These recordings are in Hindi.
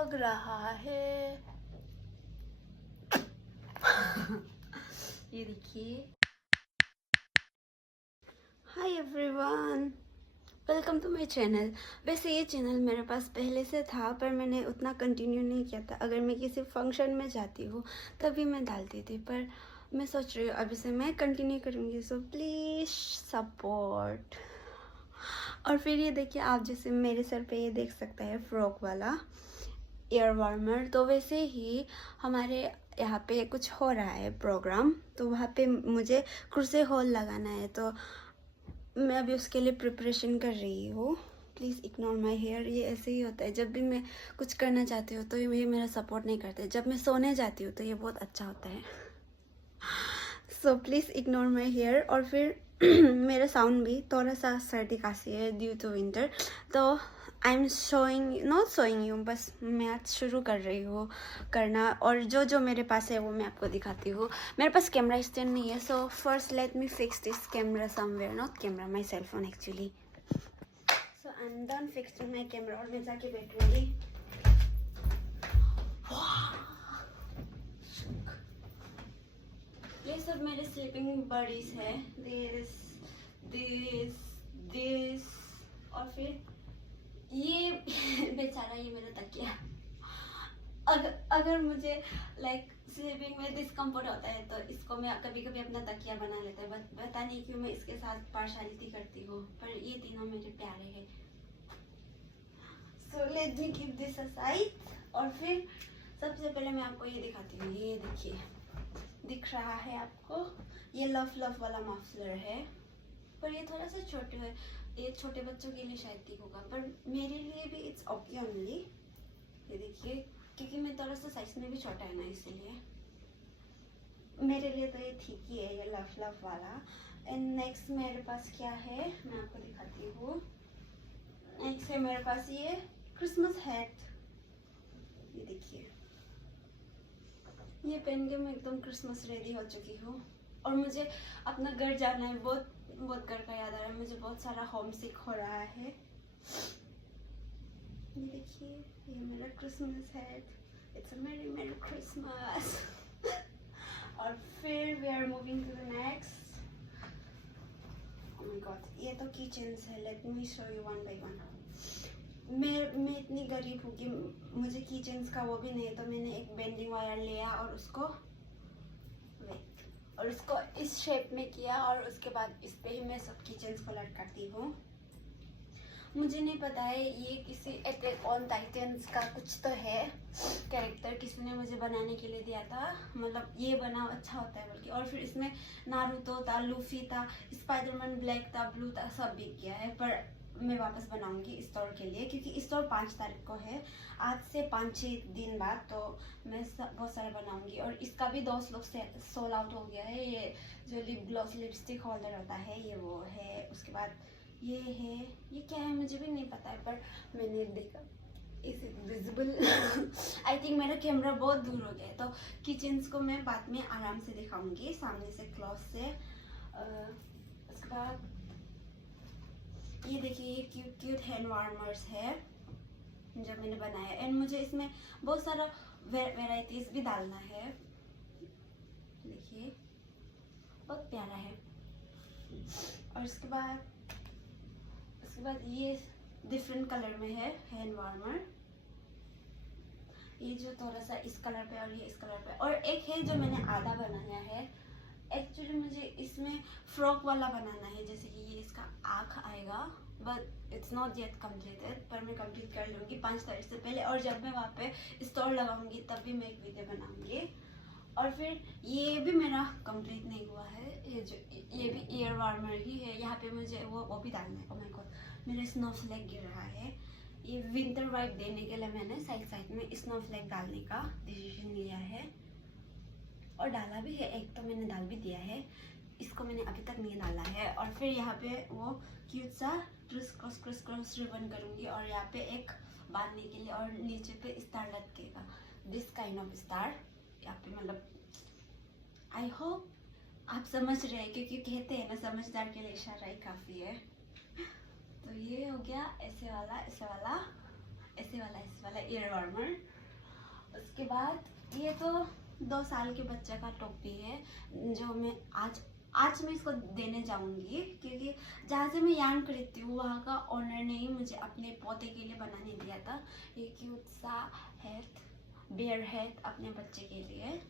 लग रहा है। ये देखिए। Hi everyone, welcome to my channel. वैसे ये चैनल मेरे पास पहले से था, पर मैंने उतना कंटिन्यू नहीं किया था। अगर मैं किसी फंक्शन में जाती हूँ तभी मैं डालती थी, पर मैं सोच रही हूँ अभी से मैं कंटिन्यू करूँगी। So please support. और फिर ये देखिए, आप जैसे मेरे सर पे ये देख सकते हैं फ्रॉक वाला एयर वार्मर। तो वैसे ही हमारे यहाँ पे कुछ हो रहा है प्रोग्राम, तो वहाँ पे मुझे क्रूसे हॉल लगाना है। तो मैं अभी उसके लिए प्रिपरेशन कर रही हूँ। Please ignore my hair. ये ऐसे ही होता है, जब भी मैं कुछ करना चाहती हूँ तो ये मेरा सपोर्ट नहीं करते। जब मैं सोने जाती हूँ तो ये बहुत अच्छा होता है। So please ignore my hair. और फिर मेरा साउंड भी थोड़ा सा सर्दी खांसी है ड्यू टू विंटर। तो I am showing not showing you, बस मैं आज शुरू कर रही हूँ करना। और जो जो मेरे पास है वो मैं आपको दिखाती हूँ। मेरे पास कैमरा स्टैंड नहीं है, so first let me fix this camera somewhere. Not camera, my cell phone actually. So I am done fixing my camera और मैं जाके बैठूँगी। ये सब मेरे स्लीपिंग बडीज है। दिस दिस दिस और फिर ये बेचारा, ये मेरा तकिया। अगर मुझे लाइक स्लीपिंग में डिस्कम्फर्ट होता है तो इसको मैं कभी कभी अपना तकिया बना लेता है। पता नहीं क्यों मैं इसके साथ पार्शलिटी करती हूँ, पर ये तीनों मेरे प्यारे हैं। So let me keep this aside. और फिर सबसे पहले मैं आपको ये दिखाती हूँ। ये देखिए, दिख रहा है आपको? ये लव लव वाला मफलर है, पर ये थोड़ा सा छोटे है। ये छोटे बच्चों के लिए शायद ठीक होगा, पर मेरे लिए भी इट्स ओके ओनली। ये देखिए, क्योंकि मैं थोड़ा सा साइज में भी छोटा है ना, इसलिए मेरे लिए तो ये ठीक ही है, ये लव लव वाला। एंड नेक्स्ट मेरे पास क्या है मैं आपको दिखाती हूँ। नेक्स्ट है मेरे पास ये क्रिसमस हैट। ये देखिए, ये पहन के मैं एकदम क्रिसमस रेडी हो चुकी हूँ। और मुझे अपना घर जाना है। बहुत बहुत घर का याद आ रहा है मुझे। बहुत सारा होम सिक हो रहा है। ये देखिए, ये मेरा क्रिसमस हैट। इट्स अ मेरी मेरी क्रिसमस। और फिर we are moving to the next. Oh my God, ये तो किचन्स है। Let me show you one by one. मैं इतनी गरीब हूँ कि मुझे किचन्स का वो भी नहीं है, तो मैंने एक बेंडिंग वायर लिया और उसको इस शेप में किया, और उसके बाद इस पे ही मैं सब किचन्स को लटकाती हूँ। मुझे नहीं पता है, ये किसी अटैक ऑन टाइटन्स का कुछ तो है कैरेक्टर, किसी ने मुझे बनाने के लिए दिया था। मतलब ये बना अच्छा होता है बल्कि। और फिर इसमें नारुतो था, लूफी था, स्पाइडरमैन ब्लैक था, ब्लू था, सब बिक गया है। पर मैं वापस बनाऊंगी स्टोर के लिए, क्योंकि स्टोर 5 तारीख को है, आज से 5-6 दिन बाद। तो मैं बहुत सारा बनाऊंगी। और इसका भी 2 लोग से सोल आउट हो गया है। ये जो लिप ग्लॉस लिपस्टिक होल्डर होता है, ये वो है। उसके बाद ये है, ये क्या है मुझे भी नहीं पता है, पर मैंने देखा। Is it visible? I think मेरा कैमरा बहुत दूर हो गया है, तो किचन्स को मैं बाद में आराम से दिखाऊंगी सामने से, क्लोज से। उसके बाद ये देखिए, ये क्यूट क्यूट हैंड वार्मर्स है जो मैंने बनाया। एंड मुझे इसमें बहुत सारा वेराइटीज भी डालना है। देखिए, बहुत प्यारा है। और उसके बाद ये डिफरेंट कलर में है हैंड वार्मर। ये जो थोड़ा सा इस कलर पे और ये इस कलर पे। और एक है जो मैंने आधा बनाया है। एक्चुअली मुझे इसमें फ्रॉक वाला बनाना है, जैसे कि ये इसका आँख आएगा, but it's not yet completed. पर मैं कंप्लीट कर लूँगी 5 तारीख से पहले। और जब मैं वहाँ पे स्टोर लगाऊंगी तब भी मैं एक वीडियो बनाऊंगी। और फिर ये भी मेरा कंप्लीट नहीं हुआ है। ये भी ईयर वार्मर ही है। यहाँ पे मुझे वो भी डालना है। ओह माय गॉड, मेरा स्नोफ्लेक गिर रहा है। ये विंटर वाइप देने के लिए मैंने साइड साइड में स्नोफ्लेक डालने का डिसीजन लिया है। और डाला भी है, एक तो मैंने डाल भी दिया है। इसको मैंने अभी तक नहीं डाला है। और फिर यहाँ पे वो क्यूट सा क्रॉस रिबन करूँगी, और यहाँ पे एक बांधने के लिए, और नीचे पे स्टार लटकेगा, दिस काइंड ऑफ स्टार यहाँ पे। मतलब आई होप आप समझ रहे हैं, क्योंकि कहते हैं ना, समझदार के लिए इशारा ही काफ़ी है। तो ये हो गया ऐसे वाला, ऐसे वाला, ऐसे वाला, ऐसे वाला ईयर वार्मर। उसके बाद ये तो 2 साल के बच्चे का टोपी है जो मैं आज मैं इसको देने जाऊंगी, क्योंकि जहाँ से मैं यार्न खरीदती हूँ वहाँ का ओनर ने ही मुझे अपने पोते के लिए बनाने दिया था। ये क्यूट सा हेड, बेयर हेड अपने बच्चे के लिए,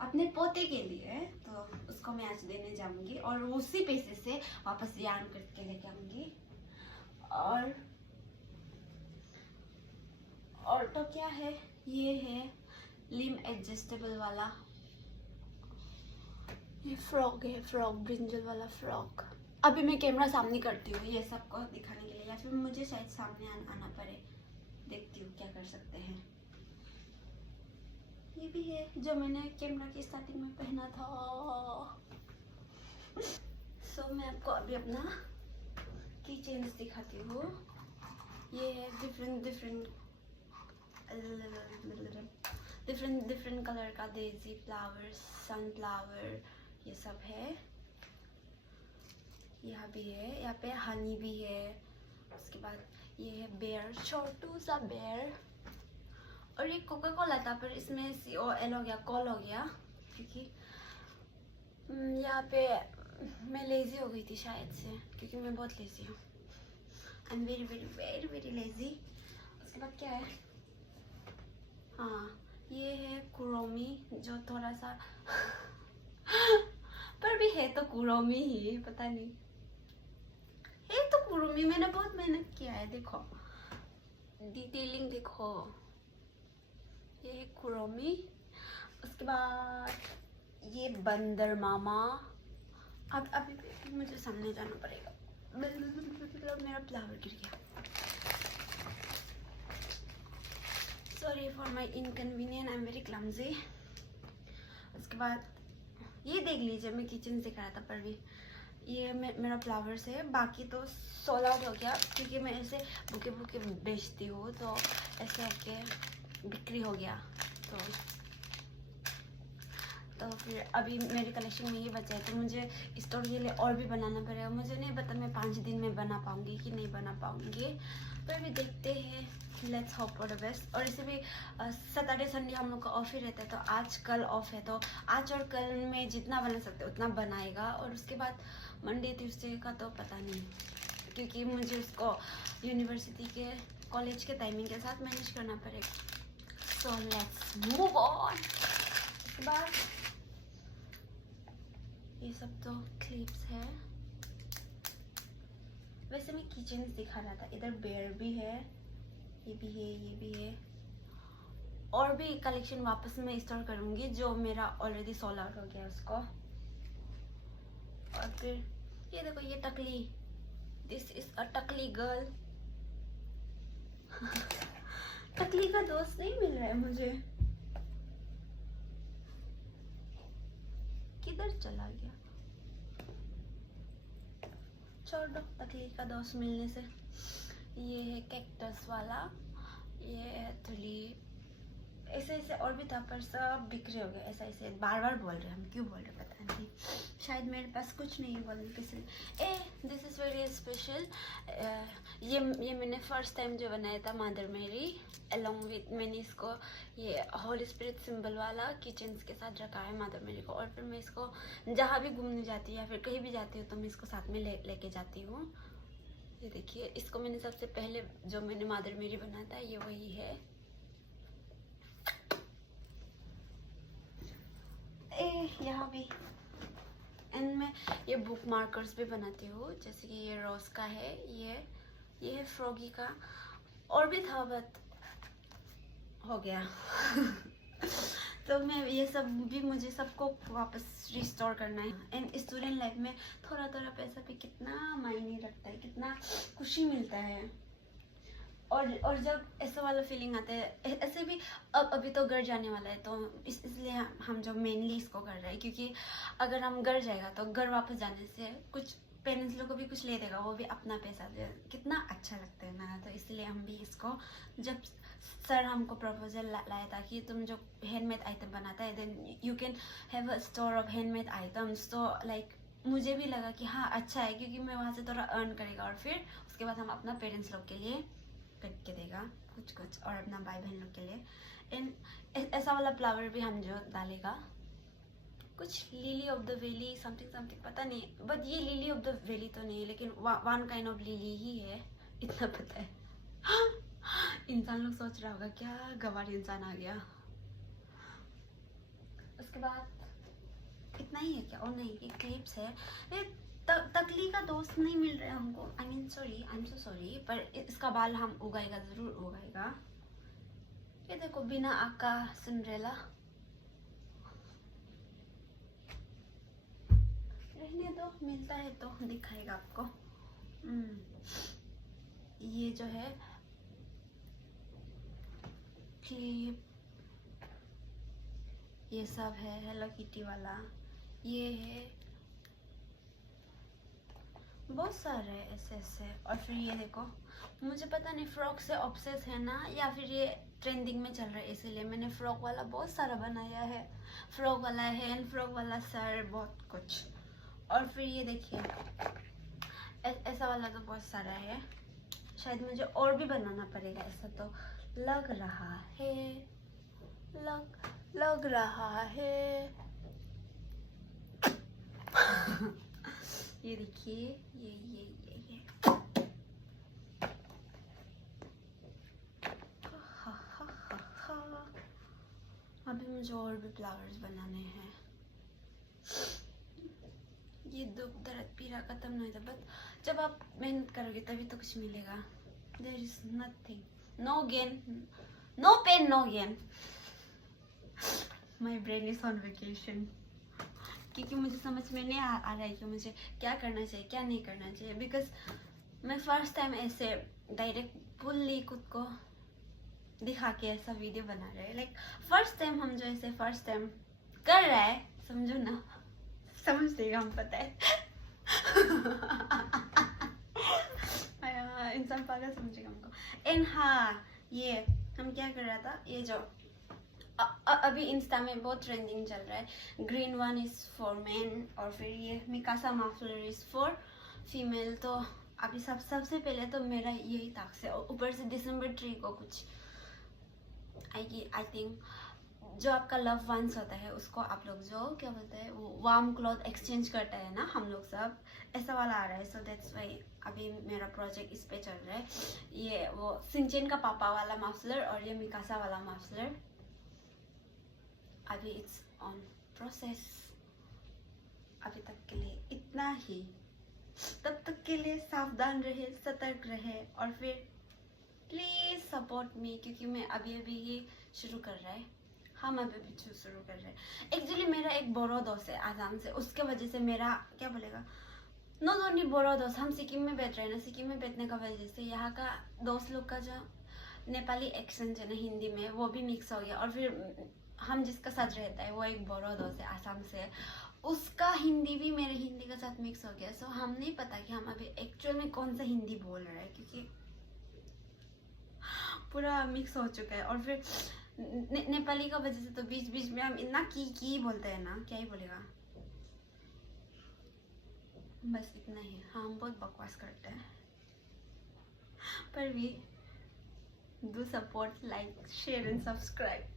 अपने पोते के लिए, तो उसको मैं आज देने जाऊंगी और उसी पैसे से वापस यार्न करके लेके आऊंगी। और तो क्या है, ये है लिम एडजस्टेबल वाला, ये फ्रॉक है, फ्रॉक ब्रिंजल वाला फ्रॉक। अभी मैं कैमरा सामने करती हूँ ये सबको दिखाने के लिए, या फिर मुझे शायद सामने आना पड़े, देखती हूँ क्या कर सकते हैं। ये भी है जो मैंने कैमरा की स्टार्टिंग में पहना था। सो मैं आपको अभी अपना की चेन्स दिखाती हूँ। ये है डिफरेंट कलर का डेजी फ्लावर, सनफ्लावर, ये सब है। यहाँ भी है, यहाँ पे हनी भी है। उसके बाद ये है बेयर, छोटू सा बेयर। और ये कोका कोला था पर इसमें COL हो गया, कॉल हो गया, क्योंकि यहाँ पे मैं लेज़ी हो गई थी शायद से, क्योंकि मैं बहुत लेज़ी हूँ। I am very very very very lazy. उसके बाद क्या है, हाँ ये है कुरोमी, जो थोड़ा सा पर भी है तो कुरोमी ही, पता नहीं है तो कुरोमी। मैंने बहुत मेहनत किया है, देखो डिटेलिंग देखो, ये है कुरोमी। उसके बाद ये बंदर मामा। अब अभी मुझे सामने जाना पड़ेगा, मेरा फ्लावर गिर गया, sorry for my inconvenient, I am very clumsy. उसके बाद ये देख लीजिए, मैं किचन से करा था पर भी ये मेरा फ्लावर्स है। बाकी तो सोल्ड आउट हो गया, क्योंकि मैं ऐसे बुके बेचती हूँ, तो ऐसे होके बिक्री हो गया। तो फिर अभी मेरे कलेक्शन में ये बचा है, तो मुझे स्टोर के लिए और भी बनाना पड़ेगा। मुझे नहीं पता मैं 5 दिन में बना पाऊँगी कि नहीं बना पाऊँगी, पर भी देखते हैं, let's hope for the best. और इसे भी सैटरडे संडे हम लोग का ऑफ ही रहता है, तो आज कल ऑफ है, तो आज और कल में जितना बना सकते उतना बनाएगा। और उसके बाद मंडे ट्यूसडे का तो पता नहीं, क्योंकि मुझे उसको यूनिवर्सिटी के कॉलेज के टाइमिंग के साथ मैनेज करना पड़ेगा। So let's move on. उसके बाद ये सब तो क्लिप्स है। वैसे मैं किचन दिखा रहा था, इधर बेयर भी है, ये भी है, ये भी है। और भी कलेक्शन वापस मैं स्टोर करूंगी, जो मेरा ऑलरेडी सोल्ड आउट हो गया उसको। और फिर ये देखो, ये टकली, दिस इज अ टकली गर्ल। टकली का दोस्त नहीं मिल रहा है मुझे, किधर चला गया? छोड़ दो टकली का दोस्त मिलने से। ये है कैक्टस वाला, ये है तुलिप, ऐसे ऐसे और भी था, पर सब बिक्री हो गया। ऐसा ऐसे बार बार बोल रहे हैं, हम क्यों बोल रहे पता नहीं, शायद मेरे पास कुछ नहीं है बोलने के लिए। This is very special. ये मैंने फर्स्ट टाइम जो बनाया था मदर मेरी अलोंग विथ, मैंने इसको ये होली स्पिरिट सिंबल वाला किचन के साथ रखा है मदर मेरी को। और फिर मैं इसको जहाँ भी घूमने जाती हूँ या फिर कहीं भी जाती हूँ तो मैं इसको साथ में लेके जाती हूँ। ये देखिए, इसको मैंने सबसे पहले जो मैंने मदर मेरी बनाया था ये वही है। यहाँ भी एंड मैं ये बुक मार्कर्स भी बनाती हूँ, जैसे कि ये रोज का है, ये है फ्रॉगी का, और भी था बट हो गया। तो मैं ये सब भी, मुझे सबको वापस रिस्टोर करना है। एंड स्टूडेंट लाइफ में थोड़ा थोड़ा पैसा भी कितना मायने रखता है, कितना खुशी मिलता है। और जब ऐसा वाला फीलिंग आता है, ऐसे भी अभी तो घर जाने वाला है, तो इसलिए हम जो मेनली इसको कर रहे हैं, क्योंकि अगर हम घर जाएगा तो घर वापस जाने से कुछ पेरेंट्स लोग को भी कुछ ले देगा, वो भी अपना पैसा दे, कितना अच्छा लगता है ना। तो इसलिए हम भी इसको, जब सर हमको प्रपोजल लाया था कि तुम जो हैंडमेड आइटम बनाता है then you can have a store of handmade items, तो लाइक मुझे भी लगा कि हाँ अच्छा है, क्योंकि मैं वहाँ से थोड़ा अर्न करेगा और फिर उसके बाद हम अपना पेरेंट्स लोग के लिए करके देगा कुछ कुछ कुछ, और अपना भाई बहन लोग के लिए। एंड ऐसा वाला फ्लावर भी हम जो डालेगा, कुछ lily of the valley something something, पता नहीं, बट ये लिली ऑफ द वैली तो नहीं है, लेकिन वन काइंड ऑफ लिली ही है, इतना पता है। इंसान लोग सोच रहा होगा क्या गवार इंसान आ गया। उसके बाद इतना ही है क्या? और नहीं, ये क्लिप्स है। ये तकली का दोस्त नहीं मिल रहा है हमको, I mean sorry, I am so sorry, पर इसका बाल हम उगाएगा, जरूर उगाएगा। ये देखो, बिना आँख का सिंड्रेला। रहने दो, मिलता है तो दिखाएगा आपको। ये जो है क्लिप, ये सब है हेलो किटी वाला, ये है बहुत सारे ऐसे ऐसे। और फिर ये देखो, मुझे पता नहीं फ्रॉक से ऑब्सेस है ना, या फिर ये ट्रेंडिंग में चल रहा है इसीलिए मैंने फ्रॉक वाला बहुत सारा बनाया है। फ्रॉक वाला हैंड, फ्रॉक वाला सर, बहुत कुछ। और फिर ये देखिए, ऐसा वाला तो बहुत सारा है, शायद मुझे और भी बनाना पड़ेगा ऐसा तो लग रहा है, लग रहा है। ये देखिए, ये अभी मुझे और भी फ्लावर्स बनाने हैं। ये दुख दर्द पीड़ा खत्म नहीं होता, बट जब आप मेहनत करोगे तभी तो कुछ मिलेगा। There is nothing, no gain, no pain, no gain. My brain is on vacation, क्योंकि मुझे समझ में नहीं आ रहा है कि मुझे क्या करना चाहिए, क्या नहीं करना चाहिए। बिकॉज मैं फर्स्ट टाइम ऐसे डायरेक्ट फुल्ली खुद को दिखा के ऐसा वीडियो बना रहे हैं। लाइक फर्स्ट टाइम हम जो ऐसे फर्स्ट टाइम कर रहा है, समझो ना, समझ देगा, हम पता है। इंसान पागल समझेगा हमको। एंड हाँ, ये हम क्या कर रहा था, ये जो अभी इंस्टा में बहुत ट्रेंडिंग चल रहा है, green one is for main, और फिर ये Mikasa muffler is for female. तो अभी सबसे पहले तो मेरा यही टास्क है। ऊपर से दिसंबर 3 को कुछ आई थिंक जो आपका लव वंस होता है उसको आप लोग जो क्या बोलते हैं, वो वार्म क्लॉथ एक्सचेंज करता है ना, हम लोग सब ऐसा वाला आ रहा है। सो दैट्स वाई अभी मेरा प्रोजेक्ट इस पे चल रहा है। ये वो सिंचेन का पापा वाला मफलर और ये मिकासा वाला मफलर, अभी इट्स ऑन प्रोसेस। अभी तक के लिए इतना ही, तब तक के लिए सावधान रहे, सतर्क रहे, और फिर प्लीज सपोर्ट मी, क्योंकि मैं अभी ही शुरू कर रहा है, हम अभी शुरू कर रहे हैं। एक्चुअली मेरा एक बोरो दोस्त है आसाम से, उसके वजह से मेरा क्या बोलेगा, नॉट ओनली बोरो दोस्त, हम सिक्किम में बैठ रहे हैं ना, सिक्किम में बैठने का वजह से यहाँ का दोस्त लोग का जो नेपाली एक्सेंट है ना हिंदी में, वो भी मिक्स हो गया। और फिर हम जिसका साथ रहता है वो एक बोरो दोस्त है आसाम से, उसका हिंदी भी मेरे हिंदी के साथ मिक्स हो गया। सो हम नहीं पता कि हम अभी एक्चुअल में कौन सा हिंदी बोल रहे हैं, क्योंकि पूरा मिक्स हो चुका है। और फिर नेपाली का वजह से तो बीच बीच में हम इतना की बोलते हैं ना, क्या ही बोलेगा, बस इतना ही। हाँ, हम बहुत बकवास करते हैं, पर भी do support, like, share and subscribe.